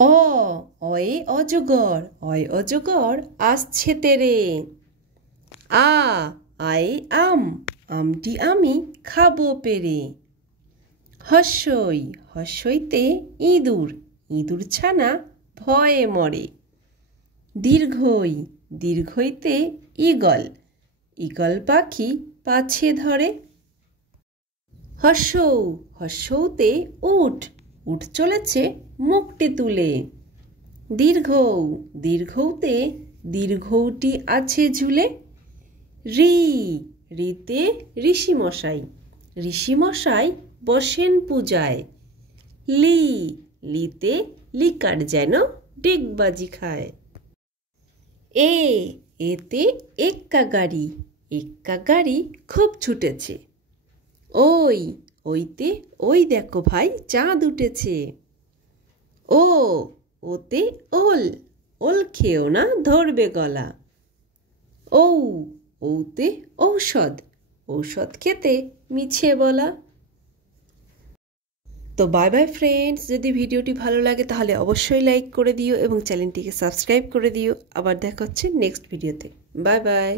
অ অয়ে অজগর অয় অজগর আসছে তেরে। আ আয়ে আম আমটি আমি খাবো পেরে। হস্যই হস্যইতে ইঁদুর ইঁদুর ছানা ভয়ে মরে। দীর্ঘই দীর্ঘইতে ঈগল ঈগল পাখি পাছে ধরে। হর্ষৌ হর্ষৌতে উট উট চলেছে মুখটি তুলে। দীর্ঘৌ দীর্ঘৌতে দীর্ঘৌটি আছে ঝুলে। রি রিতে ঋষিমশাই ঋষিমশাই বসেন পূজায়। লি লিতে লিকার যেন ডিগবাজি খায়। এ এতে এক্কা গাড়ি খুব ছুটেছে। ওই ওইতে ওই দেখো ভাই চাঁদ উঠেছে। ও ওতে ওল ওল খেও না ধরবে গলা। ঔ ওতে ঔষধ ঔষধ খেতে মিছে বলা। তো বাই বাই ফ্রেন্ডস, যদি ভিডিওটি ভালো লাগে তাহলে অবশ্যই লাইক করে দিও এবং চ্যানেলটিকে সাবস্ক্রাইব করে দিও। আবার দেখা হচ্ছে নেক্সট ভিডিওতে। Bye bye.